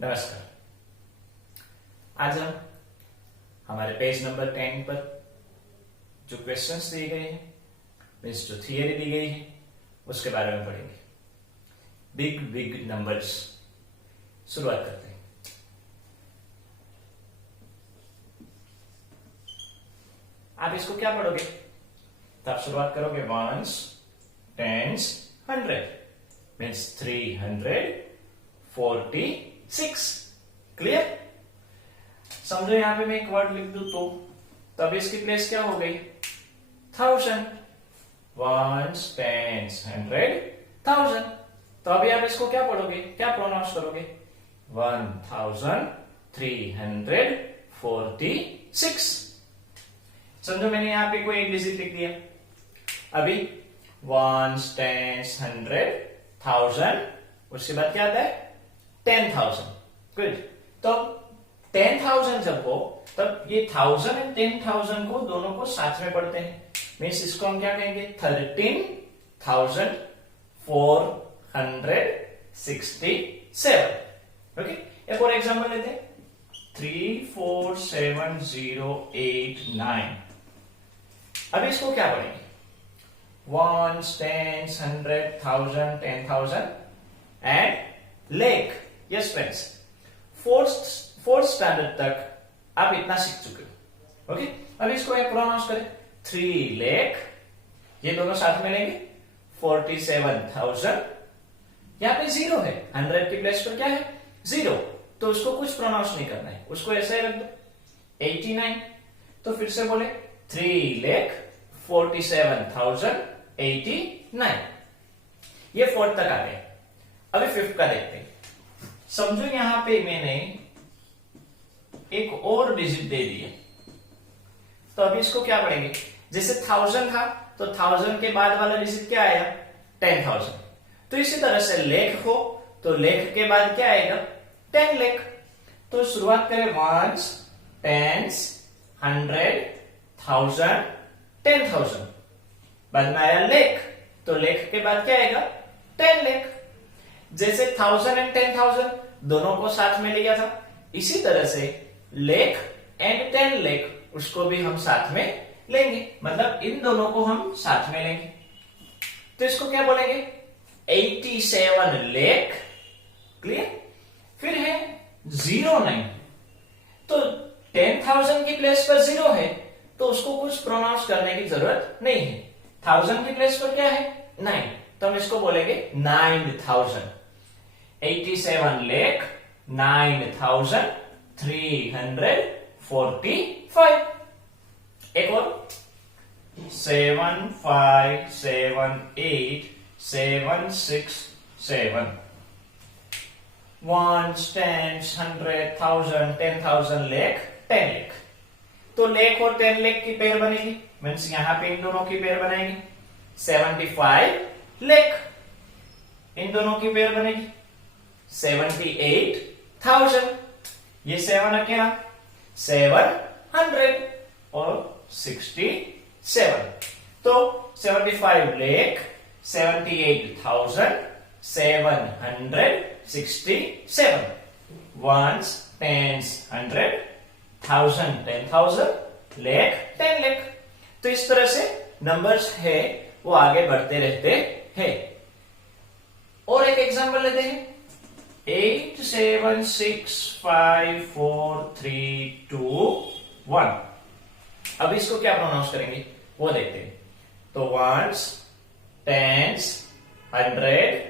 नमस्कार। आज हम हमारे पेज नंबर 10 पर जो क्वेश्चंस दिए गए हैं, मीन्स जो थियरी दी गई है, उसके बारे में पढ़ेंगे। Big big numbers. शुरुआत करते हैं। आप इसको क्या पढ़ोगे? तो आप शुरुआत करोगे वंस, टेंस, 100 मीन्स 346। क्लियर? समझो यहां पे मैं एक वर्ड लिख दूं तो तब इसकी प्लेस क्या हो गई? 1000। Ones, tens, 100, 1000। तो अभी आप इसको क्या पढ़ोगे, क्या प्रोनाउंस करोगे? 1346। समझो मैंने यहां पे कोई एक डिजिट लिख दिया। अभी वंस, टेंस, 100, 1000, उसके बाद क्या आता है? 10,000। गुड। तो 10,000 जब हो तब ये 1000 एंड 10,000 को दोनों को साथ में पढ़ते हैं। मीन्स इसको हम क्या कहेंगे? 13,467। ओके, एक और एग्जांपल लेते हैं। 347089। अब इसको क्या पढ़ेंगे? वंस, टेंस, 100, 1000, 10,000 एंड लेख। यस फ्रेंड्स, फोर्थ स्टैंडर्ड तक आप इतना सीख चुके हो। ओके, अब इसको एक प्रोनाउंस करें। 3 लाख, ये दोनों साथ में लेंगे 47,000। यहां पे 0 है, 100 की प्लेस पर क्या है? 0। तो उसको कुछ प्रोनाउंस नहीं करना है, उसको ऐसे ही रख दो। 89। तो फिर से बोले 3,47,089। ये फोर्थ तक आ गया। अभी फिफ्थ का देखते हैं। समझो यहां पे मैंने एक और डिजिट दे दी है, तो अभी इसको क्या पढ़ेंगे? जैसे 1000 था तो 1000 के बाद वाला डिजिट क्या आया? 10,000। तो इसी तरह से लेख हो तो लेख के बाद क्या आएगा? 10 लाख। तो शुरुआत करें वंस, टेंस, 100, 1000, 10,000। बाद में आया लेख, तो लेख के बाद क्या आएगा? 10 लाख। जैसे 1000 एंड 10,000 दोनों को साथ में लिया था, इसी तरह से लेख एंड 10 लाख उसको भी हम साथ में लेंगे, मतलब इन दोनों को हम साथ में लेंगे। तो इसको क्या बोलेंगे? 87 लाख। क्लियर? फिर है 09। तो 10,000 की प्लेस पर 0 है, तो उसको कुछ प्रोनाउंस करने की जरूरत नहीं है। 1000 की प्लेस पर क्या है? 9। तो हम इसको बोलेंगे 9,000। 87 लाख 9,345। एक और 7578,767। Ones, tens, 100, 1000, 10,000 lakh, 10 lakh. तो लाख और 10 लाख की पेयर बनेगी, मीन्स यहां पे इन दोनों की पेयर बनाएंगे। 75 लाख, इन दोनों की पेयर बनेगी 78,000। ये 7 अकेला 700 और 67। तो 75 लाख 78,767। Ones, tens, 100, 1000, 10,000, lakh, 10 lakh. तो इस तरह से नंबर्स है वो आगे बढ़ते रहते हैं। और एक एग्जांपल लेते हैं। 87654321। अब इसको क्या प्रोनाउंस करेंगे वो देखते हैं। तो ones, tens, 100,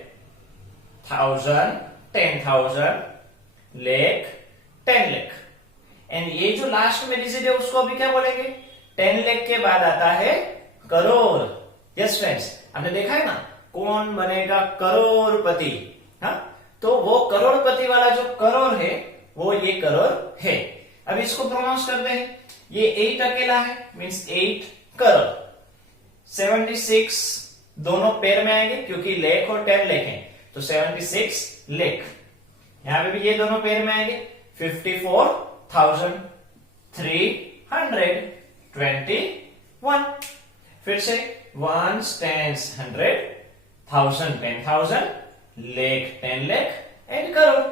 1000, 10,000, lakh, 10 lakh. And ये जो लास्ट में डिजिट है उसको अभी क्या बोलेंगे? 10 लाख के बाद आता है करोड़। यस फ्रेंड्स, आपने देखा है ना, कौन बनेगा करोड़पति? हाँ, तो वो करोड़पति वाला जो करोड़ है वो ये करोड़ है। अब इसको प्रोनाउंस करते हैं। ये 8 अकेला है, मींस 8 करोड़। 76 दोनों पेयर में आएंगे क्योंकि लाख और 10 लाख हैं, तो 76 लाख। यहां पे भी ये दोनों पेयर में आएंगे। 54,321। फिर से ones, tens, 100, 1000, 10,000, lakh, 10 lakh and crore.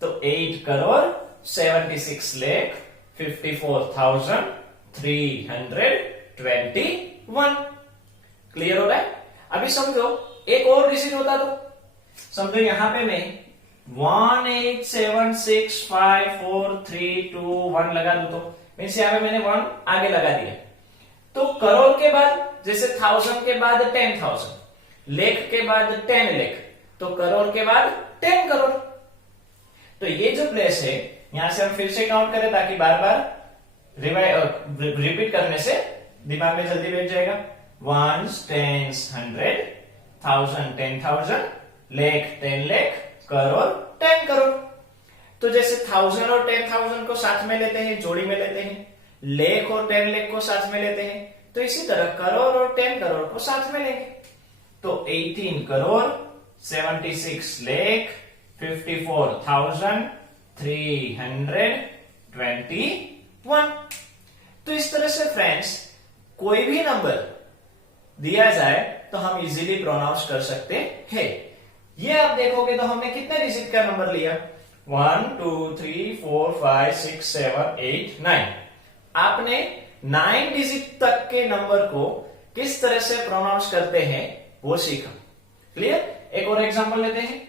तो 8,76,54,321। क्लियर हो रहा है? अभी समझो एक और डिजिट होता तो समझो यहां पे मैं 187654321 लगा दूं तो मीन्स यहां पे मैंने 1 आगे लगा दिया। तो करोड़ के बाद जैसे 1000 के बाद 10,000, लाख के बाद 10 लाख, तो करोड़ के बाद 10 करोड़। तो ये जो प्लेस है यहां से हम फिर से काउंट करें ताकि बार बार रिपीट करने से दिमाग में जल्दी बैठ जाएगा। 1 10 100, 1000 10,000, लाख 10 लाख, करोड़ 10 करोड़। तो जैसे 1000 और 10,000 को साथ में लेते हैं, जोड़ी में लेते हैं, लाख और 10 लाख को साथ में लेते हैं, तो इसी तरह करोड़ और 10 करोड़ को साथ में लेंगे। तो 18 करोड़ 76 लाख 54,321। तो इस तरह से फ्रेंड्स कोई भी नंबर दिया जाए तो हम इजीली प्रोनाउंस कर सकते हैं। ये आप देखोगे तो हमने कितने डिजिट का नंबर लिया? 1 2 3 4 5 6 7 8 9। आपने 9 डिजिट तक के नंबर को किस तरह से प्रोनाउंस करते हैं वो सीखा। क्लियर? एक और एग्जांपल लेते हैं।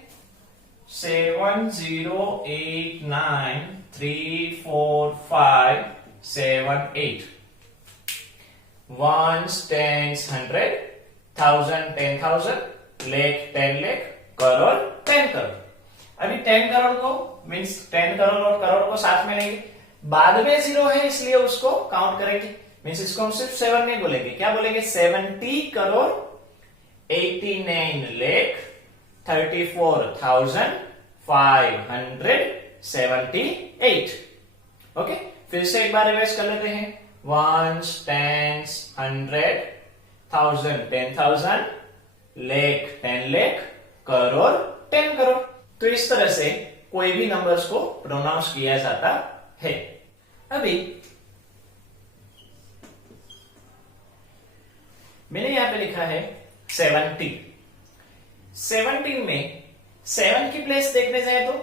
70893457 ones, tens, 100, 1000, 10,000, लाख 10 लाख, करोड़ 10 करोड़। अभी 10 करोड़ को मीन्स 10 करोड़ और करोड़ को साथ में लेंगे, बाद में जीरो है इसलिए उसको काउंट करेंगे, मीन्स इसको हम सिर्फ 7 नहीं बोलेंगे, क्या बोलेंगे? 70 करोड़ 89 लाख 34,578। ओके, फिर से एक बार रिवाइज कर लेते हैं। 1 10 100 1000 10,000, लाख 10 लाख, करोड़ 10 करोड़। तो इस तरह से कोई भी नंबर्स को प्रोनाउंस किया जाता है। अभी मैंने यहां पे लिखा है 70। 17 में 7 की प्लेस देखने जाए तो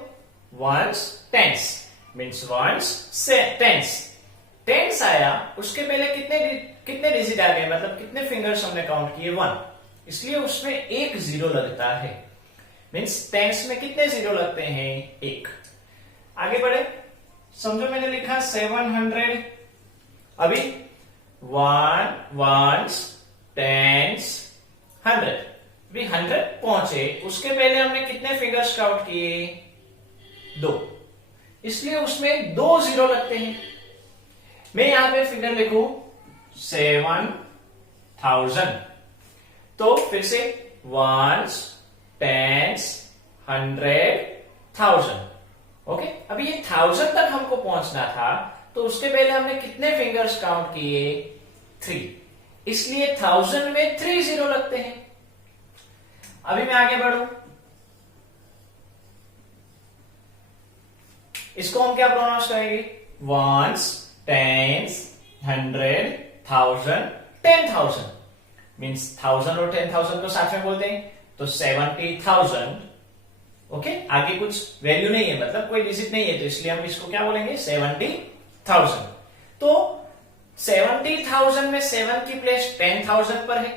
ones tens means ones tens, tens आया, उसके पहले कितने डिजिट आ गए, मतलब कितने फिंगर्स हमने काउंट किए? 1, इसलिए उसमें एक जीरो लगता है। मीन्स टेंस में कितने जीरो लगते हैं? 1। आगे बढ़े, समझो मैंने लिखा 700। अभी 1 वंस टेंस 100, भी 100 पहुंचे, उसके पहले हमने कितने फिंगर्स काउंट किए? 2, इसलिए उसमें 2 जीरो लगते हैं। मैं यहां पे फिगर लिखूं 7,000, तो फिर से वंस टेंस 100 1000। ओके, अभी ये 1000 तक हमको पहुंचना था, तो उसके पहले हमने कितने फिंगर्स काउंट किए? 3, इसलिए 1000 में 3 जीरो लगते हैं। अभी मैं आगे बढ़ू, इसको हम क्या प्रोनाउंस करेंगे? वंस टेंस 100 1000 10,000, मीन्स 1000 और 10,000 को साथ में बोलते हैं, तो 70,000। ओके, आगे कुछ वैल्यू नहीं है, मतलब कोई डिजिट नहीं है, तो इसलिए हम इसको क्या बोलेंगे? 70,000। तो 70,000 में 7 की प्लेस 10,000 पर है,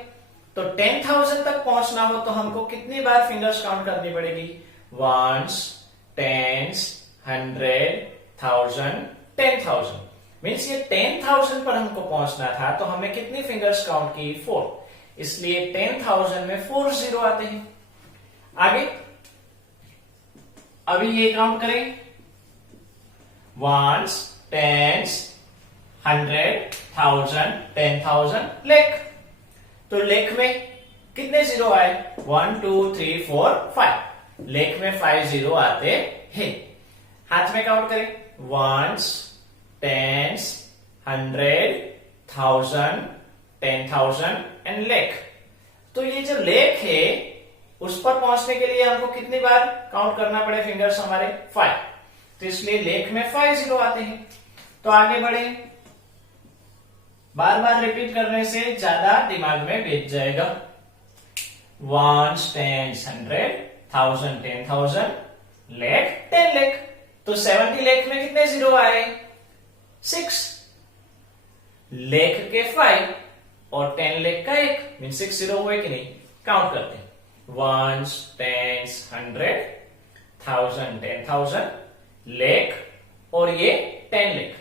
तो 10,000 तक पहुंचना हो तो हमको कितनी बार फिंगर्स काउंट करनी पड़ेगी? वंस टेंस 100 1000 10,000, मीन्स ये 10,000 पर हमको पहुंचना था, तो हमने कितनी फिंगर्स काउंट की? 4, इसलिए 10,000 में 4 जीरो आते हैं। आगे अभी ये काउंट करें, वंस टेंस 100 1000 10,000, लाख। तो लाख में कितने जीरो आए? 1 2 3 4 5, लाख में 5 जीरो आते हैं। हाथ में काउंट करें, वंस टेंस 100 1000 10,000 एंड लाख। तो ये जो लाख है उस पर पहुंचने के लिए हमको कितनी बार काउंट करना पड़े फिंगर्स? हमारे 5, तो इसलिए लाख में 5 जीरो आते हैं। तो आगे बढ़े, बार बार रिपीट करने से ज्यादा दिमाग में बैठ जाएगा। Once tens 100 1000 10,000, lakh 10 lakh. तो 70 लाख में कितने जीरो आए? 6। लाख के 5 और 10 लाख का 1 मीन 6 जीरो हुए कि नहीं? काउंट करते हैं। 1s, 10s, 100, 1000, 10,000, लाख और ये 10 लाख।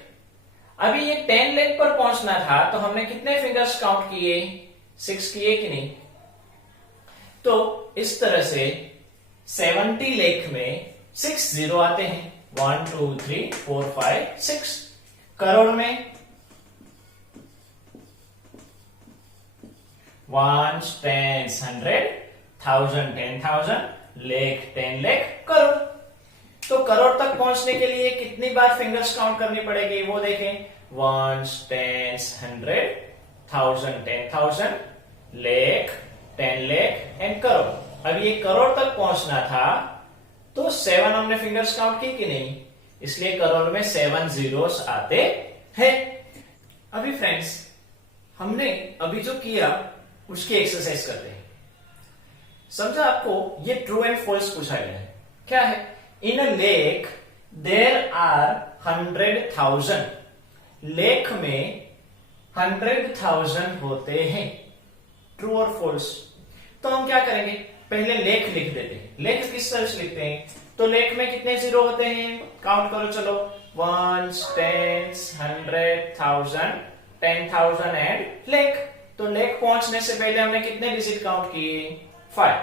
अभी ये 10 लाख पर पहुंचना था तो हमने कितने फिंगर्स काउंट किए? 6 किए कि नहीं? तो इस तरह से 70 लाख में 6 जीरो आते हैं। 1 2 3 4 5 6। करोड़ में 1s, 10s, 100, 1000, 10,000, लाख, 10 लाख, करोड़। तो करोड़ तक पहुंचने के लिए कितनी बार फिंगर्स काउंट करनी पड़ेगी वो देखें। 1s, 10s, 100, 1000, 10,000, lakh, 10 lakh and crore. अब ये करोड़ तक पहुंचना था तो 7 हमने फिंगर्स काउंट की कि नहीं? इसलिए करोड़ में 7 जीरोस आते हैं। अभी फ्रेंड्स हमने अभी जो किया उसकी एक्सरसाइज करते हैं। समझा आपको? ये ट्रू एंड फॉल्स पूछा गया है। क्या है? In a lakh there are 100,000। Lakh में 100,000 होते हैं। ट्रू और फॉल्स? तो हम क्या करेंगे? पहले लेख लिख देते हैं। लेख किस तरह से लिखते हैं? तो लेख में कितने जीरो होते हैं? काउंट करो चलो। 1s, 10s, 100, 1000, 10,000 एंड लेख। तो लेख पहुंचने से पहले हमने कितने डिजिट काउंट किए? 5।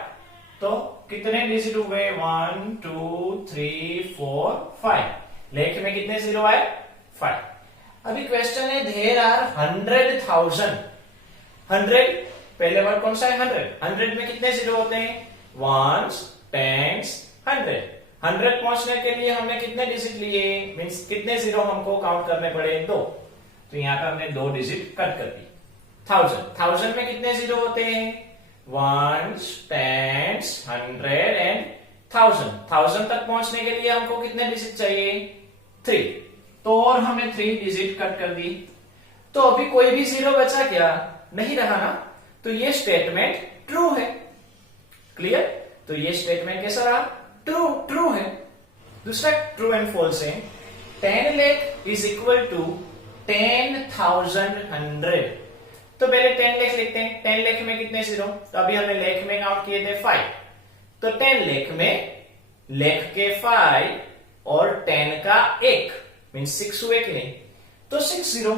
तो कितने डिजिट हुए? 1 2 3 4 5। लेख में कितने जीरो आए? 5। अभी क्वेश्चन है देयर आर 100,000। 100 पहले वर्ड कौन सा है? 100। 100 में कितने जीरो होते हैं? 1s, 10s, 100। 100 पहुंचने के लिए हमने कितने डिजिट लिए? मींस कितने जीरो हमको काउंट करने पड़े? 2। तो यहां पर हमने 2 डिजिट कट कर दी। 1000 में कितने जीरो होते हैं? 1s, 10s, 100 एंड 1000 तक पहुंचने के लिए हमको कितने डिजिट चाहिए? 3। तो और हमने 3 डिजिट कट कर दी। तो अभी कोई भी जीरो बचा क्या? नहीं रहा ना। तो ये स्टेटमेंट ट्रू है। क्लियर? तो ये स्टेटमेंट कैसा रहा? ट्रू है। दूसरा ट्रू एंड फॉल्स है। 10 लाख इज इक्वल टू 10,000 100। तो पहले 10 लाख लिखते हैं। 10 लाख में कितने जीरो? तो अभी हमने लाख में काउंट किए थे 5। तो 10 लाख में लाख के 5 और 10 का 1 मीन 6 हुए कि नहीं? तो 6 जीरो।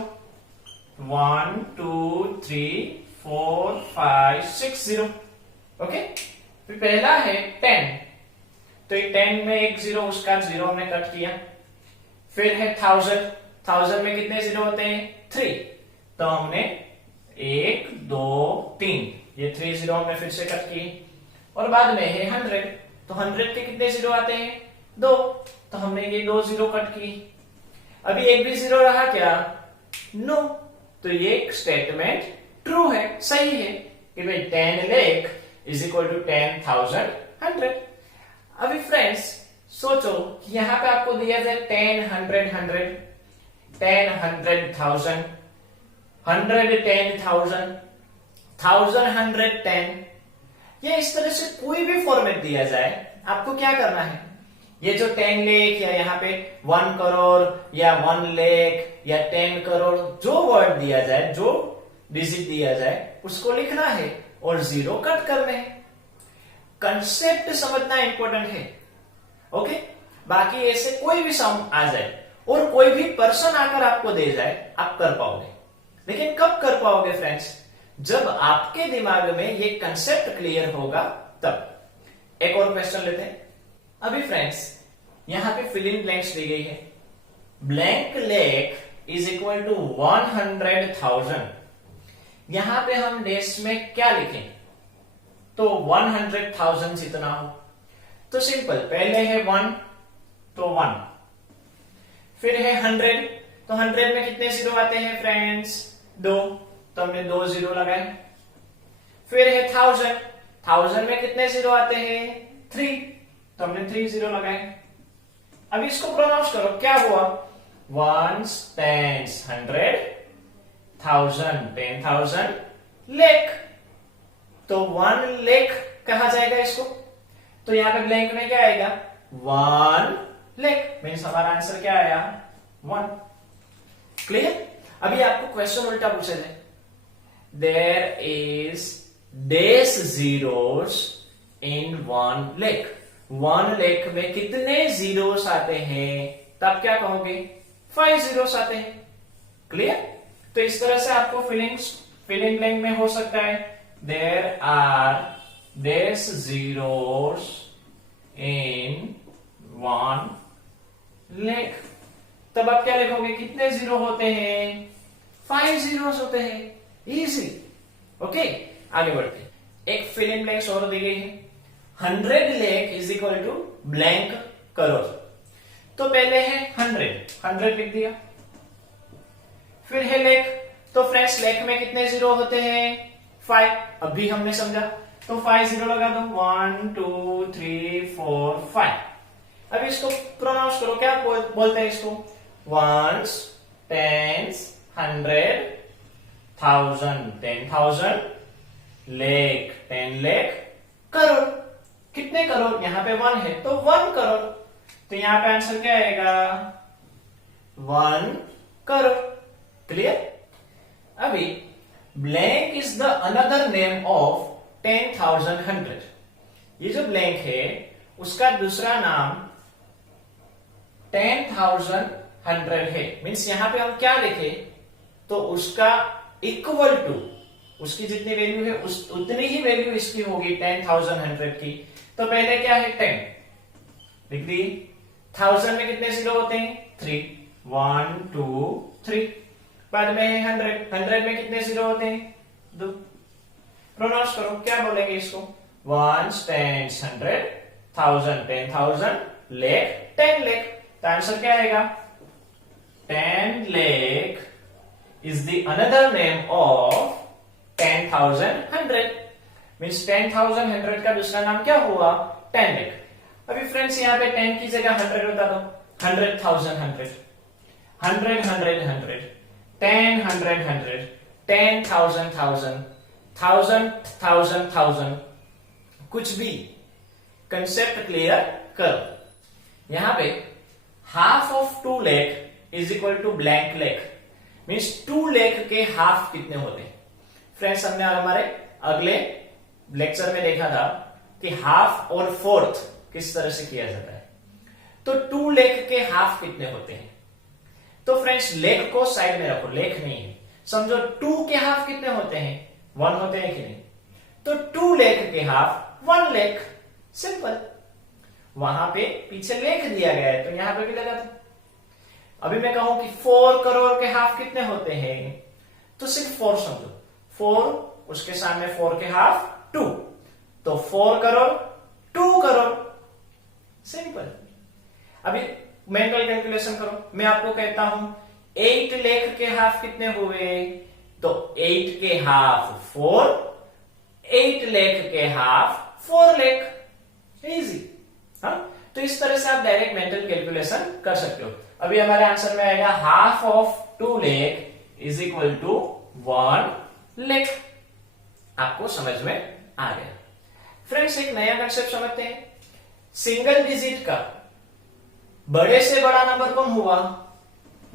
1 2 3 4 5 6 जीरो। ओके। फिर पहला है 10। तो ये 10 में एक जीरो, उसका जीरो हमने कट किया। फिर है 1000 में कितने जीरो होते हैं? 3। तो हमने 1 2 3 ये 3 जीरो हमने फिर से कट किए। और बाद में है 100। तो 100 के कितने जीरो आते हैं? 2। तो हमने ये 2 जीरो कट की। अभी एक भी जीरो रहा क्या? नो। तो ये स्टेटमेंट ट्रू है, सही है कि भाई 10 लाख इज इक्वल टू 10,000 100। अभी फ्रेंड्स सोचो कि यहां पे आपको दिया जाए 10 100 100, 10 100,000, 100 10,000, 1000 110। ये इस तरह से कोई भी फॉर्मेट दिया जाए, आपको क्या करना है? ये जो 10 लाख या यहाँ पे 1 करोड़ या 1 लाख या 10 करोड़ जो वर्ड दिया जाए, जो डिजिट दिया जाए, उसको लिखना है और जीरो कट करने हैं। कंसेप्ट समझना इंपॉर्टेंट है। ओके। बाकी ऐसे कोई भी सम आ जाए और कोई भी पर्सन आकर आपको दे जाए, आप कर पाओगे। लेकिन कब कर पाओगे फ्रेंड्स? जब आपके दिमाग में ये कंसेप्ट क्लियर होगा तब। एक और क्वेश्चन लेते हैं। अभी फ्रेंड्स यहां पे फिल इन ब्लैंक्स दी गई है। Blank lakh is equal to 100,000। यहां पे हम डैश में क्या लिखें? तो 100,000 जितना हो। तो सिंपल, पहले है 1 तो 1, फिर है 100। तो 100 में कितने जीरो आते हैं फ्रेंड्स? 2। तो हमने 2 जीरो लगाए। फिर है 1000 में कितने जीरो आते हैं? 3। तो हमने 3 जीरो लगाए। अब इसको प्रोनाउंस करो, क्या हुआ? 1s, 10s, 100, 1000 10,000, lakh. तो 1 लाख कहा जाएगा इसको। तो यहां पे ब्लैंक में क्या आएगा? 1 लेख। मीन्स हमारा आंसर क्या आया? 1। क्लियर? अभी आपको क्वेश्चन उल्टा पूछे थे, देयर इज डेस जीरोस इन 1 लेख। 1 लेख में कितने जीरोस आते हैं? तब क्या कहोगे? 5 जीरोस आते हैं। क्लियर? तो इस तरह से आपको फिलिंग ब्लैंक में हो सकता है, देयर आर डेस जीरोस इन 1 लेख। तब आप क्या लिखोगे? कितने जीरो होते हैं? 5 जीरोस होते हैं। इजी। ओके, आगे बढ़ते हैं। एक फिलिंग ब्लैंक्स और दी गई है, 100 lakh is equal to blank crore. तो पहले है 100 लिख दिया, फिर है लेख। तो फ्रेंड्स लेख में कितने जीरो होते हैं? 5। अभी हमने समझा, तो 5 जीरो लगा दो, 1 2 3 4 5। अब इसको प्रोनाउंस करो, क्या बोलते हैं इसको? वंस, टेंस, 100, 1000, 10,000, लेख, 10 लेख, करोड़। कितने करोड़? यहां पे 1 है तो 1 करोड़। तो यहां पे आंसर क्या आएगा? 1 करोड़। क्लियर? अभी blank is the another name of 10,000 100। ये जो ब्लैंक है उसका दूसरा नाम 10,000 100 है। मीन्स यहां पे हम क्या लिखे? तो उसका इक्वल टू, उसकी जितनी वैल्यू है उतनी ही वैल्यू इसकी होगी 10,000 100 की। तो पहले क्या है? 10 लिख दी। 1000 में कितने जीरो होते हैं? 3, 1 2 3। बाद में है 100 में कितने जीरो होते हैं? 2। प्रोनाउंस करो, क्या बोलेंगे इसको? 1 10 100, 1000 10,000, लेख 10 लेख। तो आंसर क्या आएगा? 10 लेख is the another name of 10,000 100। Means 10,000 100 का दूसरा नाम क्या हुआ? 10 लेख। अभी फ्रेंड्स यहाँ पे 10 की जगह 100 बता दो, 100,000 100, 100 100 100, 10 100 100, 10,000 1000, 1000 1000 1000, कुछ भी। कंसेप्ट क्लियर करो। यहां पे हाफ ऑफ 2 लेख इज इक्वल टू ब्लैंक लेख। मीन्स 2 लेख के हाफ कितने होते हैं? फ्रेंड्स हमने हमारे अगले लेक्चर में देखा था कि हाफ और फोर्थ किस तरह से किया जाता है। तो 2 लेख के हाफ कितने होते हैं? तो फ्रेंड्स लेख को साइड में रखो, लेख नहीं है। समझो 2 के हाफ कितने होते हैं? 1 होते हैं कि नहीं? तो 2 लेख के हाफ 1 लेख। सिंपल। वहां पे पीछे लेख दिया गया है तो यहां पे भी लगा था। अभी मैं कहूं कि 4 करोड़ के हाफ कितने होते हैं? तो सिर्फ 4 समझो, 4 उसके सामने 4 के हाफ 2, तो 4 करोड़ 2 करोड़। सिंपल। अभी मेंटल कैलकुलेशन करो। मैं आपको कहता हूं 8 लेख के हाफ कितने हुए? तो 8 के हाफ 4, 8 लेख के हाफ 4 लेख। इजी। हाँ, तो इस तरह से आप डायरेक्ट मेंटल कैलकुलेशन कर सकते हो। अभी हमारे आंसर में आएगा हाफ ऑफ 2 लेख इज इक्वल टू 1 लेख। आपको समझ में आ गया? फ्रेंड्स एक नया कंसेप्ट समझते हैं। सिंगल डिजिट का बड़े से बड़ा नंबर कौन हुआ?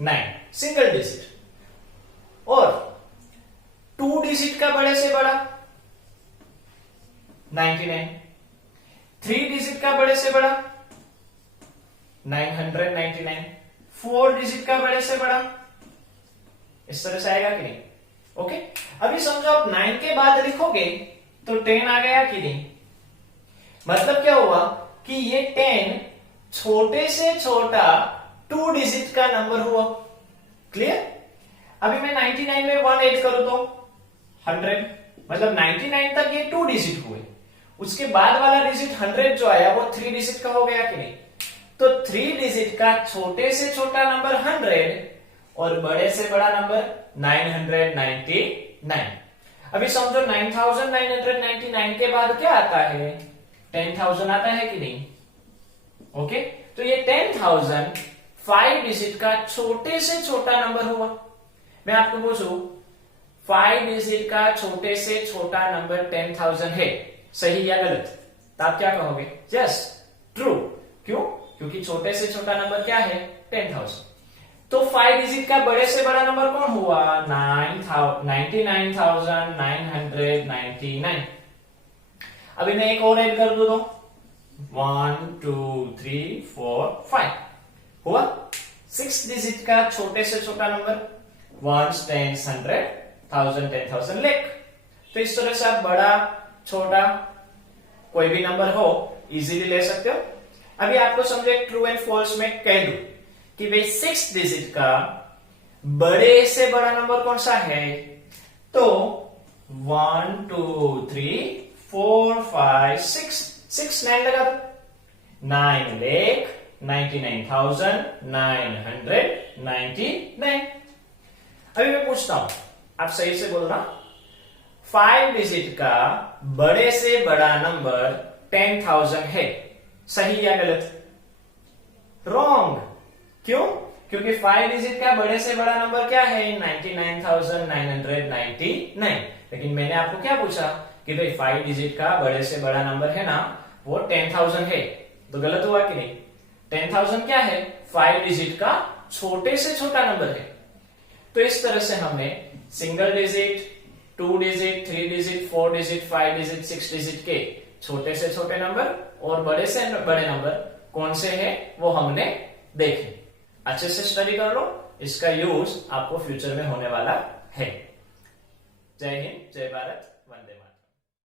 9, सिंगल डिजिट। और 2 डिजिट का बड़े से बड़ा 99, 3 डिजिट का बड़े से बड़ा 999, 4 डिजिट का बड़े से बड़ा। इस तरह से आएगा कि नहीं? ओके। अभी समझो आप 9 के बाद लिखोगे तो 10 आ गया कि नहीं? मतलब क्या हुआ कि ये 10 छोटे से छोटा 2 डिजिट का नंबर हुआ। क्लियर? अभी मैं 99 में 1 ऐड करूं तो 100, मतलब 99 तक ये 2 डिजिट हुए। उसके बाद वाला डिजिट 100 जो आया वो 3 डिजिट का हो गया कि नहीं? तो 3 डिजिट का छोटे से छोटा नंबर 100 और बड़े से बड़ा नंबर 999। अभी समझो 9999 के बाद क्या आता है? 10,000 आता है कि नहीं? ओके, तो ये 10,000 5 डिजिट का छोटे से छोटा नंबर हुआ। मैं आपको पूछूं 5 डिजिट का छोटे से छोटा नंबर 10,000 है, सही या गलत? तो आप क्या कहोगे? Yes, true. क्यों? क्योंकि छोटे से छोटा नंबर क्या है 10,000। तो 5 डिजिट का बड़े से बड़ा नंबर कौन हुआ 99,999। अभी मैं एक और ऐड कर दूं तो 1 2 3 4 5 हुआ। 6 डिजिट का छोटे से छोटा नंबर 1 10 100 1000 10,000 लाख। तो इस तरह से आप बड़ा छोटा कोई भी नंबर हो इजीली ले सकते हो। अभी आपको समझो एक ट्रू एंड फॉल्स में कह दूं कि भाई 6 डिजिट का बड़े से बड़ा नंबर कौन सा है, तो 1 2 3 4 5 6 9 लगा दो 9,99,999। अभी मैं पूछता हूं, आप सही से बोलना, 5 डिजिट का बड़े से बड़ा नंबर 10,000 है, सही या गलत? रॉन्ग। क्यों? क्योंकि 5 डिजिट का बड़े से बड़ा नंबर क्या है 99,999। लेकिन मैंने आपको क्या पूछा कि भाई 5 डिजिट का बड़े से बड़ा नंबर है ना वो 10,000 है, तो गलत हुआ कि नहीं? 10,000 क्या है 5 डिजिट का छोटे से छोटा नंबर है। तो इस तरह से हमने single digit 2 digit 3 digit 4 digit 5 digit 6 digit के छोटे से छोटे नंबर और बड़े से बड़े नंबर कौन से हैं वो हमने देखे। अच्छे से स्टडी कर लो, इसका यूज आपको फ्यूचर में होने वाला है। जय हिंद, जय भारत।